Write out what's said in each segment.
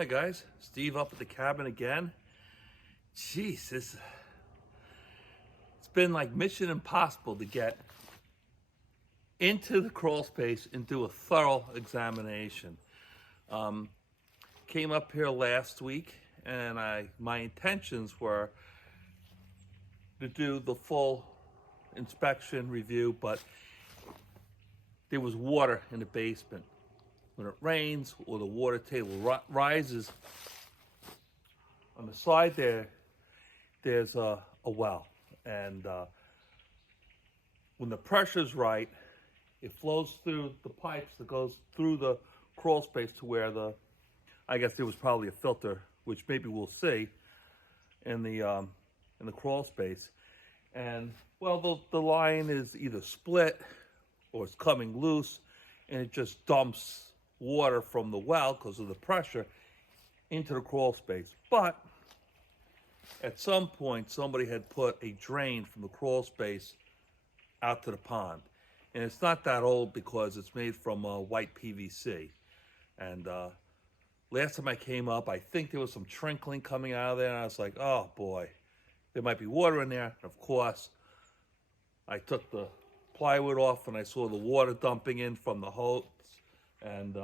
Hi guys, Steve up at the cabin again. Jeez, it's been like mission impossible to get into the crawl space and do a thorough examination. Came up here last week and my intentions were to do the full inspection review, but there was water in the basement. When it rains or the water table rises, on the side there's a well, and when the pressure's right, it flows through the pipes that goes through the crawl space to where I guess there was probably a filter, which maybe we'll see in the crawl space. And well, the line is either split or it's coming loose, and it just dumps water from the well because of the pressure into the crawl space. But at some point, somebody had put a drain from the crawl space out to the pond. And it's not that old because it's made from white PVC. And last time I came up, I think there was some trickling coming out of there, and I was like, oh boy, there might be water in there. And of course, I took the plywood off and I saw the water dumping in from the hose, and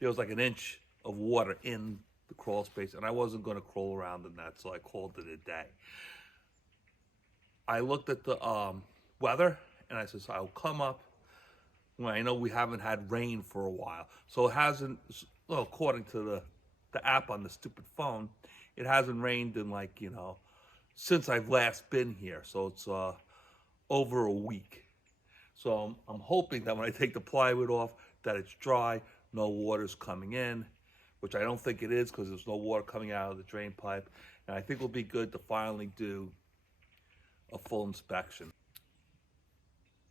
there was like an inch of water in the crawl space, and I wasn't going to crawl around in that, so I called it a day. I looked at the weather, and I said, so I'll come up when I know we haven't had rain for a while. So it hasn't, well, according to the app on the stupid phone, it hasn't rained in since I've last been here. So it's over a week. So I'm hoping that when I take the plywood off, that it's dry, no water's coming in, which I don't think it is because there's no water coming out of the drain pipe. And I think it'll be good to finally do a full inspection.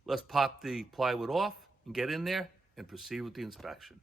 Let's pop the plywood off and get in there and proceed with the inspection.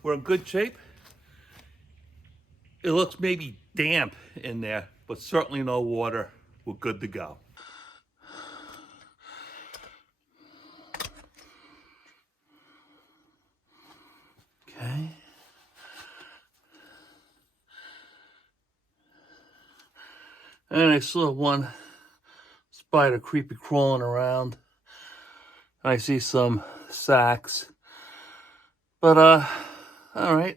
We're in good shape. It looks maybe damp in there, but certainly no water. We're good to go. Okay. And I saw one spider creepy crawling around. I see some sacks. But all right.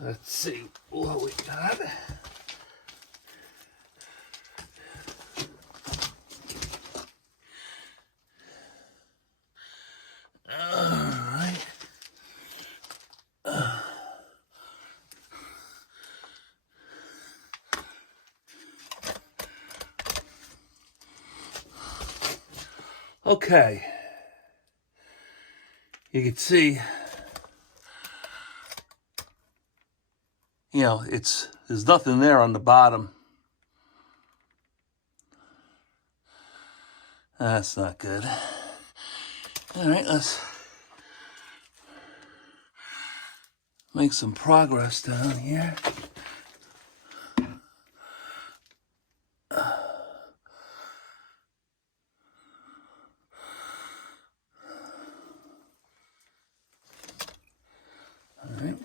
Let's see what we got. All right. Okay. You can see, there's nothing there on the bottom. That's not good. All right, let's make some progress down here. All right.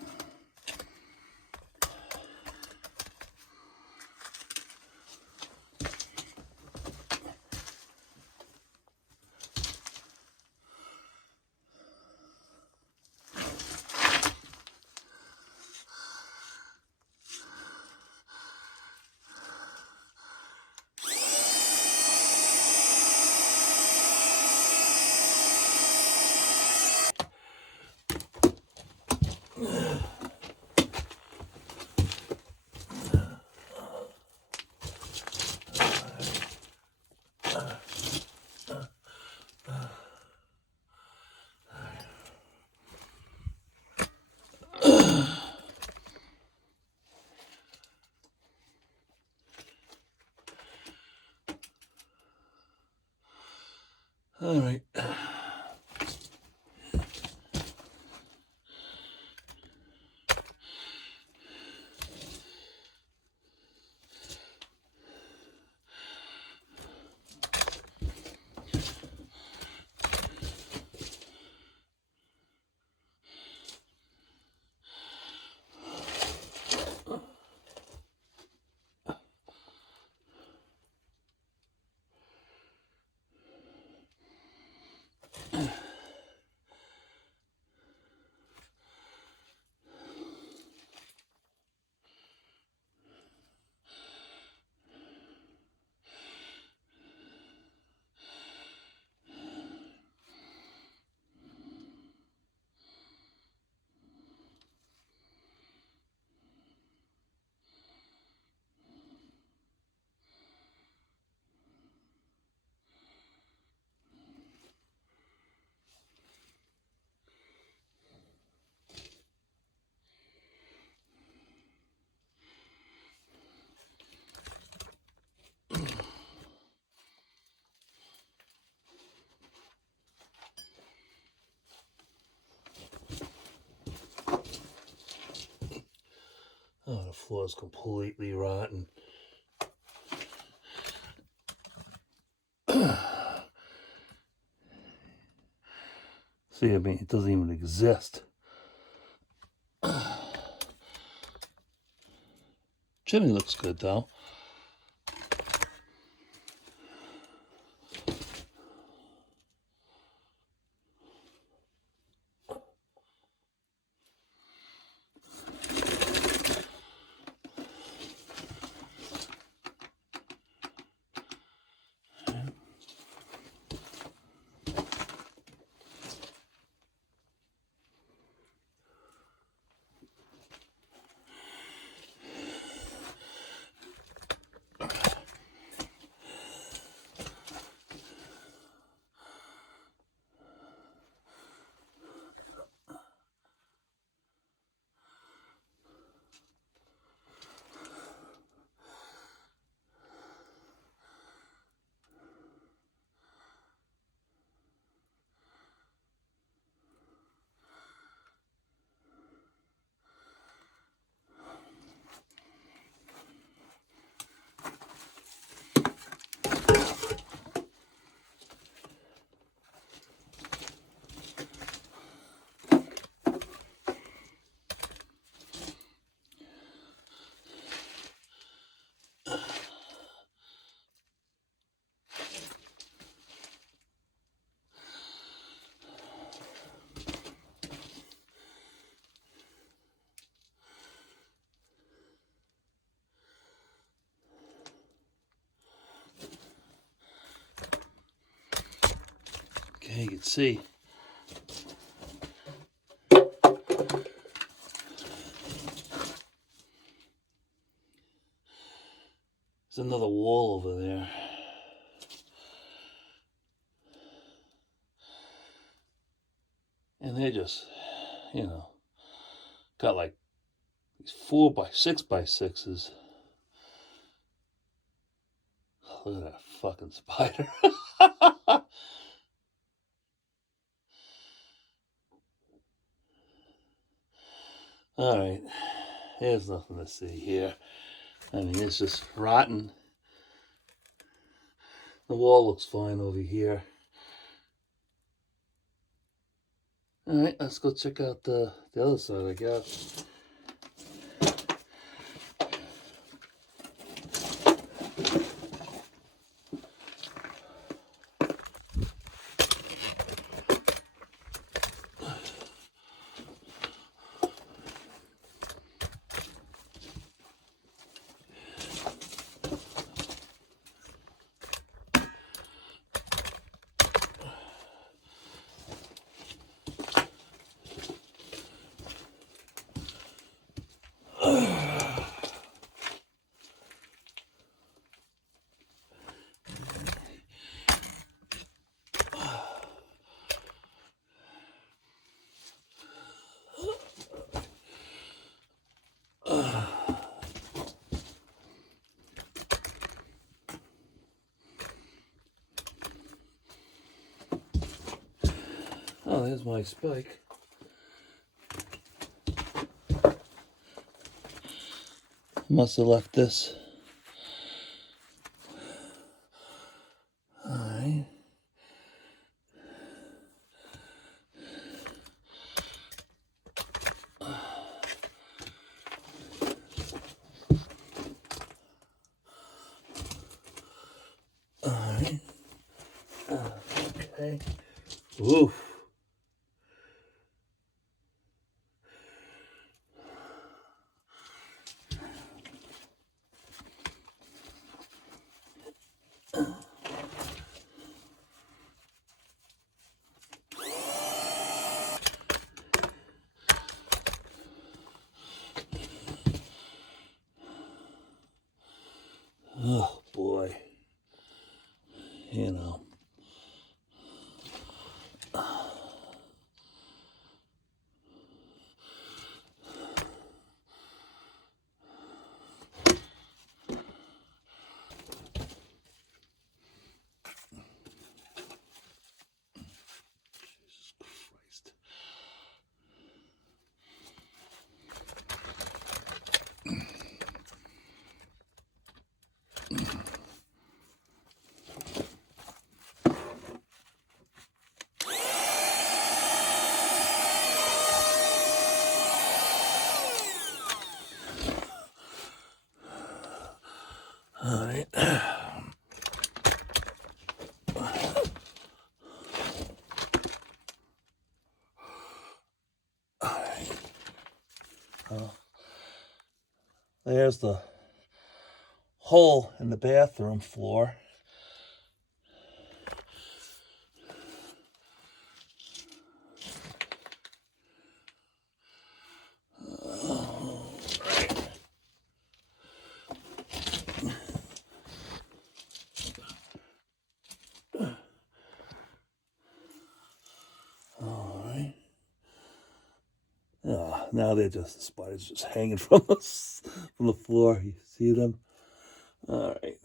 All right. Oh, the floor is completely rotten. See, I mean, it doesn't even exist. Chimney looks good, though. Okay, you can see. There's another wall over there. And they just, you know, got like these 4x6x6s. Look at that fucking spider. All right, there's nothing to see here. I mean, it's just rotten. The wall looks fine over here. All right, let's go check out the other side, I guess. there's my spike. Must have left this. Alright. Alright. Okay. Oof. Oh boy. You know. All right. There's the hole in the bathroom floor. All right. Now they're just the spiders just hanging from the floor. You see them? All right.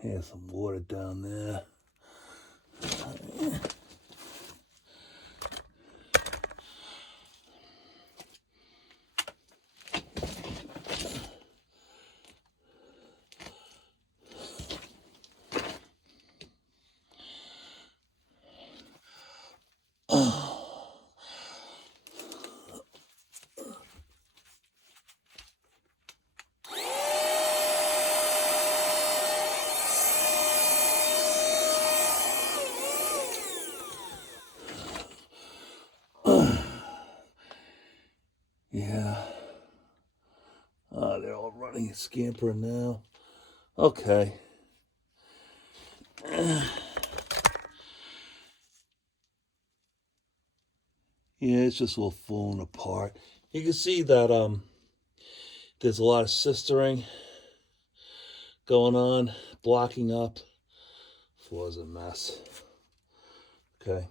Here's some water down there. Yeah. They're all running and scampering now. Okay. Yeah, it's just all falling apart. You can see that there's a lot of sistering going on, blocking up. Floor's a mess. Okay.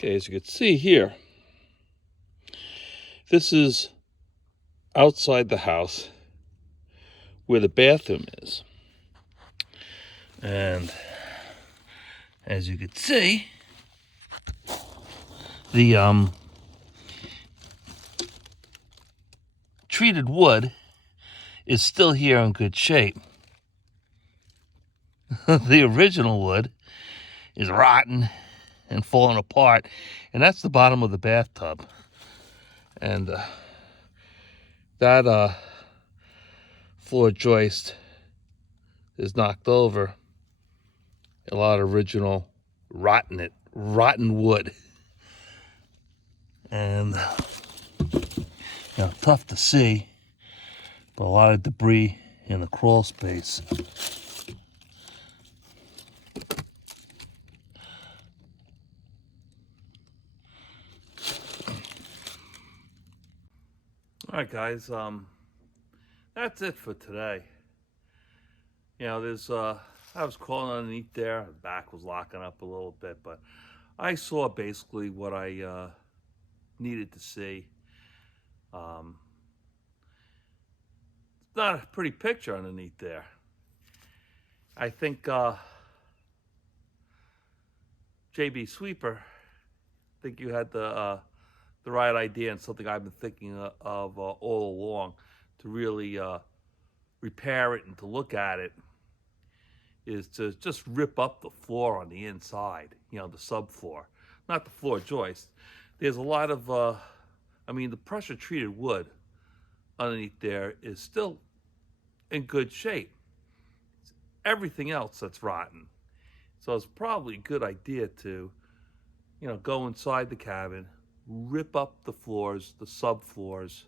Okay, as you can see here, this is outside the house where the bathroom is. And as you can see, the treated wood is still here in good shape. The original wood is rotten and falling apart, and that's the bottom of the bathtub. And that floor joist is knocked over. A lot of original rotten wood, and tough to see, but a lot of debris in the crawl space. All right, guys. That's it for today. There's I was crawling underneath there. The back was locking up a little bit, but I saw basically what I needed to see. Um, it's not a pretty picture underneath there. I think JB Sweeper, I think you had the right idea and something I've been thinking of all along to really repair it and to look at it is to just rip up the floor on the inside, the subfloor, not the floor joist. There's a lot of, the pressure treated wood underneath there is still in good shape. It's everything else that's rotten. So it's probably a good idea to, go inside the cabin, rip up the floors, the subfloors,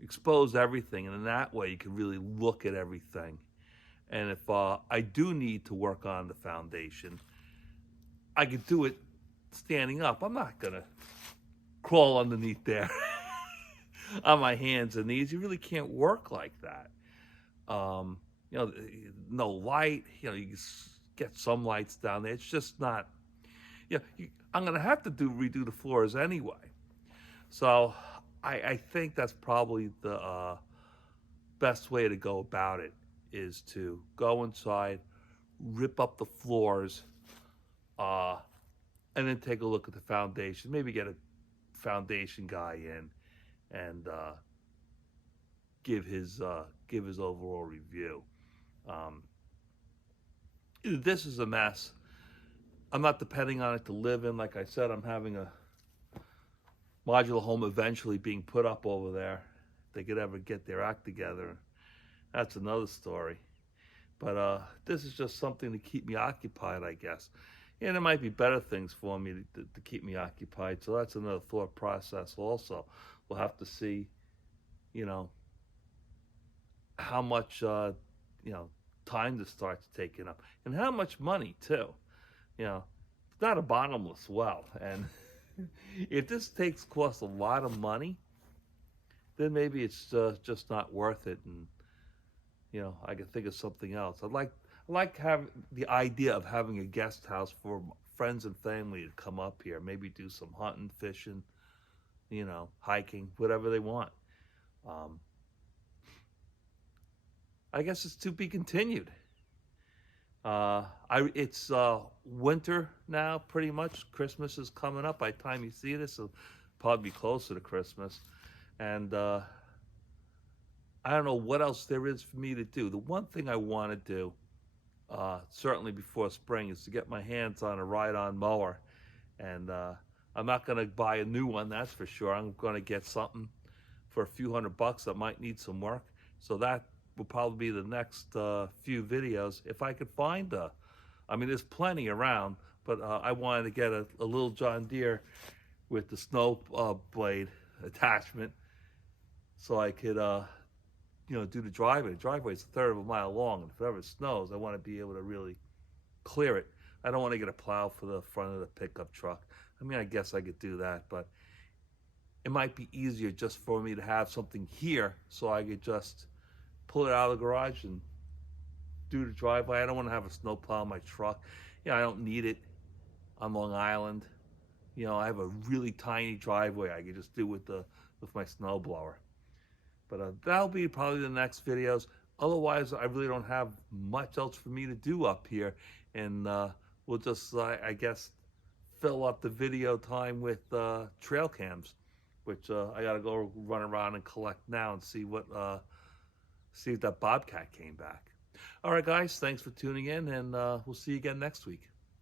expose everything, and in that way you can really look at everything. And if I do need to work on the foundation, I could do it standing up. I'm not gonna crawl underneath there on my hands and knees. You really can't work like that. No light. You get some lights down there. It's just not. I'm gonna have to redo the floors anyway. So I think that's probably the best way to go about it, is to go inside, rip up the floors, and then take a look at the foundation. Maybe get a foundation guy in and give his overall review. This is a mess. I'm not depending on it to live in. Like I said, I'm having a modular home eventually being put up over there. If they could ever get their act together, that's another story. But this is just something to keep me occupied, I guess. And there might be better things for me to keep me occupied. So that's another thought process also. We'll have to see, how much, time this starts taking up. And how much money, too. It's not a bottomless well. And if this costs a lot of money, then maybe it's just not worth it. And, I could think of something else. I like having the idea of having a guest house for friends and family to come up here, maybe do some hunting, fishing, hiking, whatever they want. I guess it's to be continued. It's winter now, pretty much. Christmas is coming up. By the time you see this, it'll probably be closer to Christmas. And I don't know what else there is for me to do. The one thing I want to do, certainly before spring, is to get my hands on a ride-on mower. And I'm not going to buy a new one, that's for sure. I'm going to get something for a few $100 that might need some work. So that will probably be the next few videos, if I could find there's plenty around, but I wanted to get a little John Deere with the snow blade attachment, so I could do the driveway. The driveway is a third of a mile long, and if it ever snows, I want to be able to really clear it. I don't want to get a plow for the front of the pickup truck. I guess I could do that, but it might be easier just for me to have something here, so I could just pull it out of the garage and do the driveway. I don't want to have a snow plow in my truck. I don't need it on Long Island. I have a really tiny driveway I could just do with my snow blower. But that'll be probably the next videos. Otherwise, I really don't have much else for me to do up here. And we'll just, I guess, fill up the video time with trail cams, which I got to go run around and collect now and see if that bobcat came back. All right, guys, thanks for tuning in, and we'll see you again next week.